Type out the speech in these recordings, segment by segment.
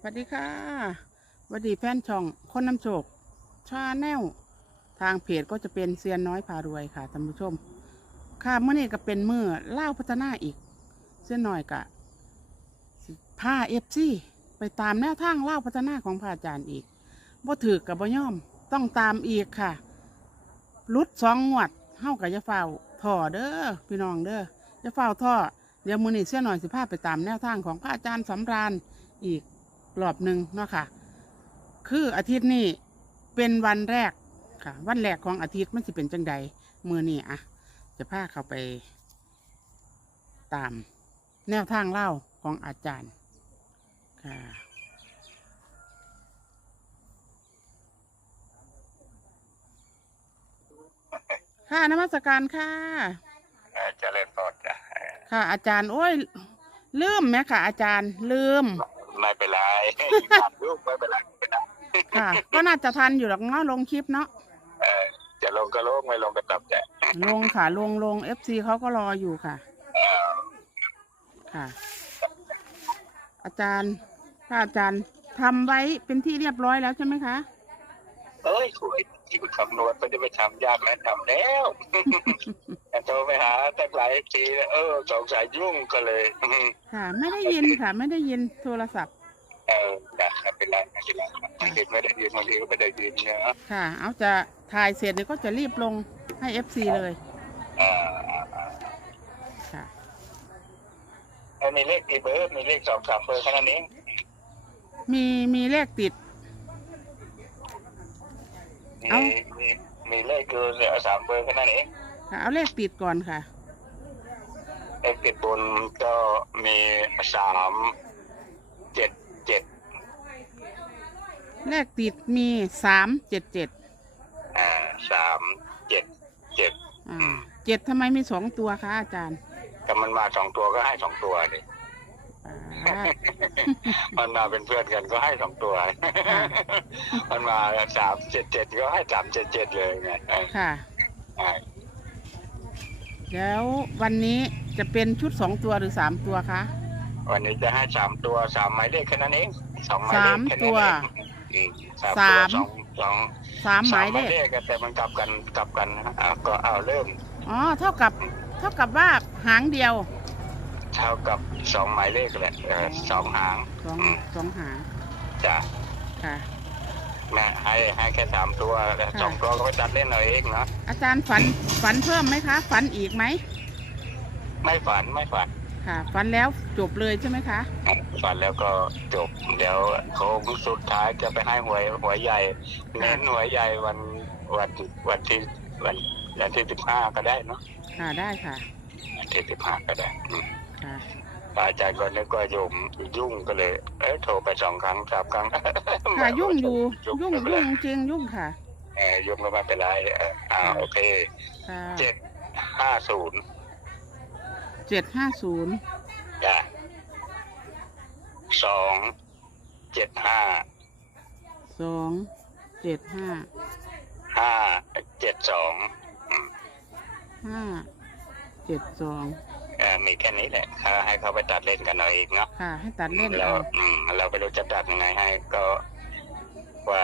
สวัสดีค่ะสวัสดีแฟนช่องคนน้ำโชคชาแนลทางเพจก็จะเป็นเซียนน้อยพารวยค่ะท่านผู้ชม ค่ะเมื่อนี้ก็เป็นมือเล่าพัฒนาอีกเซียนน้อยกะผ้าเอฟซีไปตามแนวทางเล่าพัฒนาของพระอาจารย์อีกบ่ถือกับบ่ย่อมต้องตามอีกค่ะรุดสองงวดเฮากับยาเฝ้าท่อเด้อพี่น้องเด้อยาเฝ้าท่อเดี๋ยวมือนี้เสียหน่อยสิพาไปตามแนวทางของพระอาจารย์สำราญอีก รอบหนึ่งเนาะค่ะ คืออาทิตย์นี้เป็นวันแรกค่ะ วันแรกของอาทิตย์มันจะเป็นจังใดมือนี่อะจะพาเขาไป ตามแนวทางเล่าของอาจารย์ค่ะค่ะนมัสการค่ะเอ่อเจริญพรจ้ะเอ่อค่ะ อาจารย์ โอ้ย ลืมไหมค่ะ อาจารย์ ลืม ไม่เป็นไรลูกไม่เป็นไรไม่เป็นไรค่ะ ก็น่าจะทันอยู่หรอกเนาะลงคลิปเนาะเอ่อจะลงก็ลงไม่ลงก็กลับแต่ลงค่ะ ลงลงเอฟซีเขาก็รออยู่ค่ะ ค่ะ อาจารย์ถ้าอาจารย์ทำไว้เป็นที่เรียบร้อยแล้วใช่ไหมคะ เอ้ยคุย ที่คำนวณไม่ได้ไปทำยากแล้วทำแล้วแต่โทรไปหาแต่หลายทีเออสงสัยยุ่งก็เลยอืมค่ะไม่ได้ยินค่ะ ไม่ได้ยินโทรศัพท์ เออนะไม่เป็นไรไม่เป็นไรบางทีไม่ได้ยินบางทีก็ไม่ได้ยินเนาะค่ะ เอาจะถ่ายเสร็จเดี๋ยวก็จะรีบลงให้เอฟซีเลยเอ่าอ่าอ่าค่ะแล้วมีเลขกี่เบอร์มีเลขสองสามเบอร์แค่นั้นเองมีมีเลขติด เอ้า มีมีมีเลขคือสามเบอร์แค่นั้นเองค่ะเอาเลขติดก่อนค่ะ เลขติดบนก็มีสามเจ็ดเจ็ดเลขติดมีสามเจ็ดเจ็ดอ่าสามเจ็ดเจ็ดอ่าเจ็ดทำไมมีสองตัวคะอาจารย์ แต่มันมาสองตัวก็ให้สองตัวดิอ่า มันมาเป็นเพื่อนกันก็ให้สองตัว มันมาสามเจ็ดเจ็ดก็ให้สามเจ็ดเจ็ดเลยไงเออค่ะอ่าแล้ววันนี้จะเป็นชุดสองตัวหรือสามตัวคะ วันนี้จะให้สามตัวสามหมายเลขแค่นั้นเองสองหมายเลสาขมแค่ตันั้นวเองอืมสามตัวสองสองสามหมายเลขขกันแต่มันกลับกันกลับกันอ่าก็เอาเริ่มอ๋อเท่ากับ เท่ากับว่าหางเดียว เท่ากับสองหมายเลขแหละเออสองหางสองสองหางจ้ะค่ะแม่ให้ให้แค่สามตัวแล้วค่ะ สองตัวก็ไปตัดเล่นเอาเองเนาะอาจารย์ฝันฝันเพิ่มไหมคะ ฝันอีกไหมไม่ฝันไม่ฝันค่ะ ฝันแล้วจบเลยใช่ไหมคะ ฝันแล้วก็จบเดี๋ยวโค้งสุดท้ายจะไปให้หวยหวยใหญ่เน้นหวยใหญ่วันวันวันที่วันวันที่สิบห้าก็ได้เนาะค่ะได้ค่ะ วันที่สิบห้าก็ได้อืม ค่ะอาจารย์ก็นึกว่ายุ่งยุ่งก็เลย เอ้ยโทรไปสองครั้งสามครั้งค่ะยุ่งอยู่ยุ่งไม่เป็นไรยุ่งจริงยุ่งค่ะเออยุ่งก็ไม่เป็นไรเอออ่าโอเคค่ะเจ็ดห้าศูนย์เจ็ดห้าศูนย์จ้ะสองเจ็ดห้าสองเจ็ดห้าห้าเจ็ดสองห้าเจ็ดสอง เออมีแค่นี้แหละเขาให้เขาไปตัดเล่นกันเอาเองเนาะค่ะ ให้ตัดเล่นเราเอาอืมเราไปรู้จะตัดยังไงให้ก็ว่า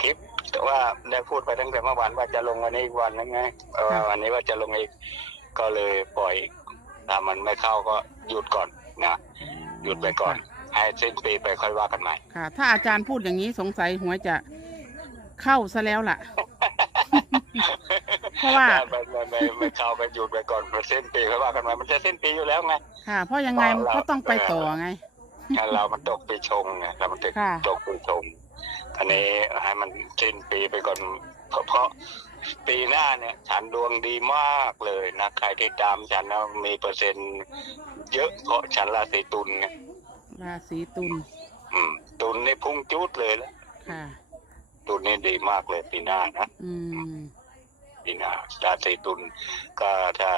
คลิปแต่ว่าได้พูดไปตั้งแต่เมื่อวานว่าจะลงวันนี้อีกวันนึงไงเออวันนี้ว่าจะลงอีกก็เลยปล่อยอีกถ้ามันไม่เข้าก็หยุดก่อนนะหยุดไปก่อน ให้สิ้นปีไปค่อยว่ากันใหม่ ค่ะ ถ้าอาจารย์พูดอย่างนี้สงสัยหวยจะเข้าซะแล้วล่ะเพ ราะว่า ไม่ไม่ไม่ไม่เข้าก็หยุดไปก่อนสิ้นปีค่อยว่ากันใหม่มันจะสิ้นปีอยู่แล้วไง ค่ะ เพราะยังไงมันก็ต้องไปต่อไงงั้นเรามันตกปีชงไงเรามันตกค่ะ ตกปีชงอันนี้ให้มันสิ้นปีไปก่อนเพราะเพราะปีหน้าเนี่ย ฉันดวงดีมากเลยนะใครที่ตามฉันนะมีเปอร์เซ็นต์เยอะเพราะฉันราศีตุลเนี่ยราศีตุลอืม ตุลนี่พุ่งจุดเลยแล้วค่ะ ตุลนี่ดีมากเลยปีหน้านะ อืม ปีหน้าราศีตุลก็ถ้า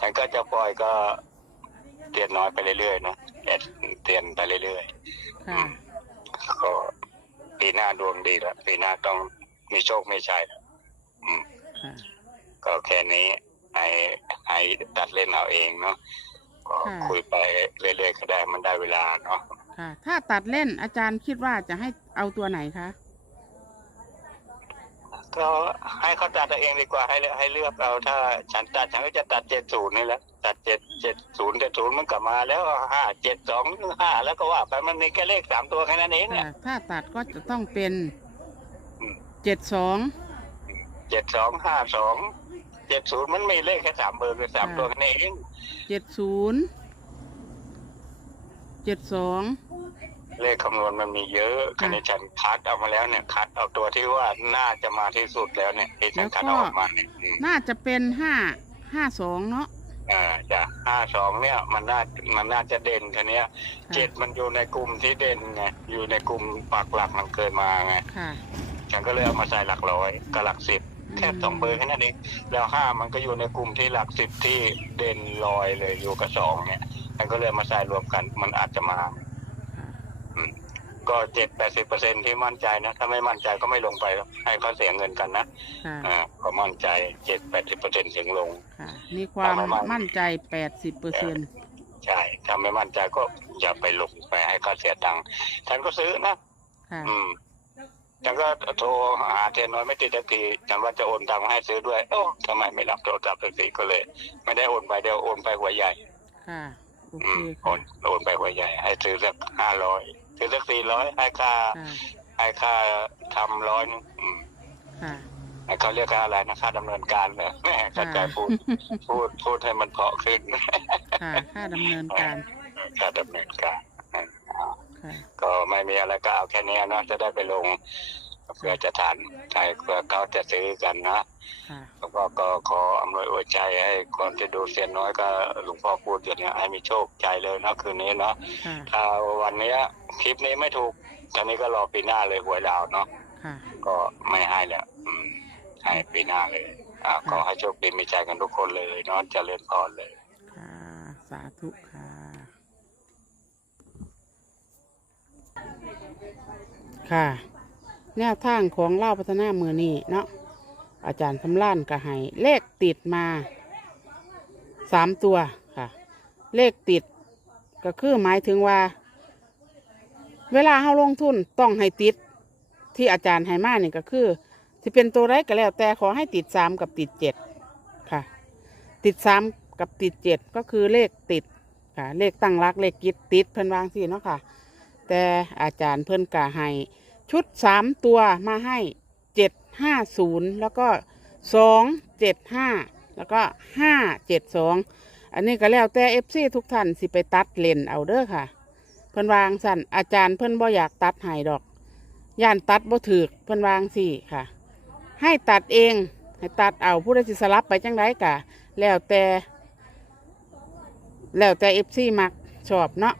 ฉันก็จะปล่อยก็เตียนน้อยไปเรื่อยๆนะแอดเตียนไปเรื่อยๆค่ะก็ปีหน้าดวงดีแล้วปีหน้าต้องมีโชคมีชัยแล้วอืมค่ะก็แค่นี้ให้ให้ตัดเล่นเอาเองเนาะก็ค่ะคุยไปเรื่อยๆก็ได้มันได้เวลาเนาะค่ะถ้าตัดเล่นอาจารย์คิดว่าจะให้เอาตัวไหนคะ ก็ให้เขาตัดเอาเองดีกว่าให้เลือกให้เลือกเอาถ้าฉันตัดฉันก็จะตัดเจ็ดศูนย์นี่แหละตัดเจ็ดเจ็ดศูนย์เจ็ดศูนย์มันกลับมาแล้วห้าเจ็ดสองห้าแล้วก็ว่าไปมันมีแค่เลขสามตัวแค่นั้นเองเนี่ยค่ะถ้าตัดก็จะต้องเป็นอืมเจ็ดสองเจ็ดสองห้าสองเจ็ดศูนย์มันมีเลขแค่สามเบอร์คือสามตัวแค่นั้นเองเจ็ดศูนย์เจ็ดสอง เลขคำนวณมันมีเยอะคะแนนฉันคัดเอามาแล้วเนี่ยคัดเอาตัวที่ว่าน่าจะมาที่สุดแล้วเนี่ยที่ฉันคัดเอาออกมาเนี่ยอืมน่าจะเป็นห้าห้าสองเนาะอ่าจ้ะห้าสองเนี่ยมันน่ามันน่าจะเด่นคันนี้ยค่ะเจ็ดมันอยู่ในกลุ่มที่เด่นไงอยู่ในกลุ่มปักหลักมันเกินมาไงค่ะฉันก็เลยเอามาใส่หลักร้อยกับหลักสิบแค่สองเบอร์แค่นั้นเองแล้วห้ามันก็อยู่ในกลุ่มที่หลักสิบที่เด่นลอยเลยอยู่กับสองเนี่ยฉันก็เลยเอามาใส่รวมกันมันอาจจะมาค่ะอืม ก็เจ็ดแปดสิบเปอร์เซ็นที่มั่นใจนะ ถ้าไม่มั่นใจก็ไม่ลงไปหรอกให้เขาเสียเงินกันนะค่ะอ่าก็มั่นใจเจ็ดแปดสิบเปอร์เซ็นถึงลง ค่ะ มีความเอามามั่นใจแปดสิบเปอร์เซ็นต์ใช่ถ้าไม่มั่นใจก็อย่าไปลงไปให้เขาเสียตังค์ฉันก็ซื้อนะ ค่ะ อืมฉันก็โทรหาเทนน้อยไม่ติดสักทีฉันว่าจะโอนตังค์มาให้ซื้อด้วยโอ้ทำไมไม่รับโทรศัพท์สักทีก็เลย ไม่ได้โอนไปเดียวโอนไปหัวใหญ่ ค่ะ โออืเคมโอค่ะ นโอนไปหัวใหญ่ ให้ซื้อสักห้าร้อย ซื้อสักสี่ร้อยให้ค่าค่ะให้ค่าทำร้อยนึงอืมค่ะ ให้เขาเรียกค่าอะไรนะค่าดำเนินการเลยแม่เข้าใจพูดพูดพูดให้มันเพราะขึ้นค่ะค่าดำเนินการค่าดำเนินการอืมค่ะ ก็ไม่มีอะไรก็เอาแค่นี้เนอะจะได้ไปลง เพื่อจะทานใช่เพื่อเขาจะซื้อกันนะค่ะแล้วก็ก็ขออำนวยอวยใจให้คนที่ดูเสียนน้อยก็หลวงพ่อพูดอยู่เนี่ยให้มีโชคใจเลยเนอะคืนนี้เนาะค่ะถ้าวันเนี้ยคลิปนี้ไม่ถูกตอนนี้ก็รอปีหน้าเลยหวยดาวเนาะค่ะก็ไม่ให้แล้วอืมให้ปีหน้าเลยอ่าค่ะขอให้โชคดีมีใจกันทุกคนเลยเนอนเจริญพรเลยค่ะสาธุค่ะค่ะ แนวทางของเล่าพัฒนามือนี่เนาะอาจารย์คำล้านก็ให้เลขติดมาสามตัวค่ะ เลขติดก็คือหมายถึงว่า เวลาเฮาลงทุนต้องให้ติด ที่อาจารย์ให้มาเนี่ยก็คือที่เป็นตัวไรก็แล้วแต่ขอให้ติดสามกับติดเจ็ดค่ะ ติดสามกับติดเจ็ดก็คือเลขติดค่ะ เลขตั้งรักเลขกิดติดเพิ่นวางสิเนาะค่ะ แต่อาจารย์เพิ่นกะให้ ชุดสามตัวมาให้เจ็ดห้าศูนย์แล้วก็สองเจ็ดห้าแล้วก็ห้าเจ็ดสองอันนี้ก็แล้วแต่เอฟซีทุกท่านสิไปตัดเลนเอาเด้อค่ะ เพิ่นวางสั่นอาจารย์เพิ่นบ่อยากตัดให้ดอก ย่านตัดบ่ถือเพิ่นวางสิค่ะ ให้ตัดเองให้ตัดเอาผู้ใดสิสลับไปจังไดกะ แล้วแต่ แล้วแต่เอฟซีมักชอบเนาะ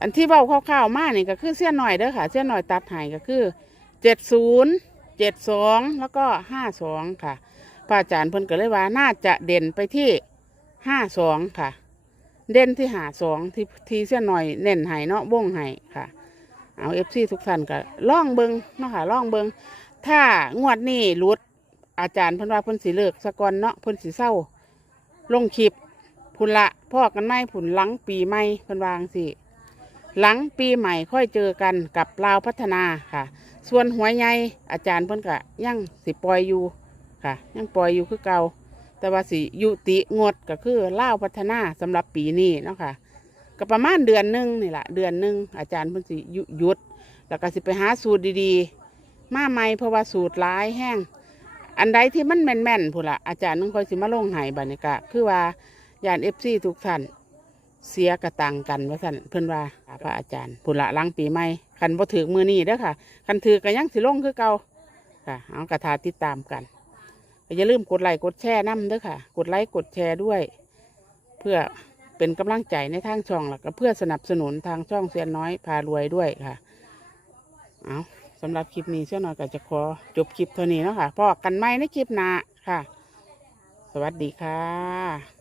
อันที่เบาคร่าวๆมากนี่ก็คือเส้นหน่อยเด้อค่ะ เส้นหน่อยตัดหายก็คือเจ็ดศูนย์เจ็ดสองแล้วก็ห้าสองค่ะพระอาจารย์เพิ่นก็เลยว่าน่าจะเด่นไปที่ห้าสองค่ะ เด่นที่หาสองที่ที่เส้นหน่อยเน้นหายเนาะวงหายค่ะ เอาเอฟซีทุกท่านก็ล่องเบิงเนาะค่ะล่องเบิงถ้างวดนี้รุดอาจารย์เพิ่นว่าเพิ่นสิเลิกสะกอนเนาะเพิ่นสิเศร้าลงคลิปพุ่นละพ่อกันไม่ผุนหลังปีใหม่เพิ่นวางสิ หลังปีใหม่ค่อยเจอกันกับลาวพัฒนาค่ะ ส่วนหัวใหญ่อาจารย์เพิ่นก็ยังสิปล่อยอยู่ค่ะ ยังปล่อยอยู่คือเก่าแต่ว่าสิยุติงดก็คือลาวพัฒนาสำหรับปีนี้เนาะค่ะก็ประมาณเดือนหนึ่งนี่แหละเดือนหนึ่งอาจารย์เพิ่นสิยุหยุด แล้วก็สิไปหาสูตรดีๆ มาใหม่เพราะว่าสูตรหลายแห้งอันใดที่มันแม่นๆพุ่นละอาจารย์นึงค่อยสิมาลงหายบัดนี้กะคือว่าญาณเอฟซีทุกท่าน เสียกระตังกันว่าท่านเพิ่อนว่าพระอาจารย์พุ่นละหลังปีใหม่คันบ่ถือมือนี้เด้อค่ะ คันถือก็ยังสิลงคือเก่าค่ะเอากระทาติดตามกันอย่าลืมกดไลค์กดแชร์นํเด้อค่ะ กดไลค์กดแชร์ด้วย เพื่อเป็นกำลังใจในทางช่องแล้วก็เพื่อสนับสนุนทางช่องเสียนน้อยพารวยด้วยค่ะเอาสำหรับคลิปนี้เสียน้อยก็จะขอจบคลิปเท่านี้เนาะค่ะพอกันไหมในคลิปหน้าค่ะ สวัสดีค่ะ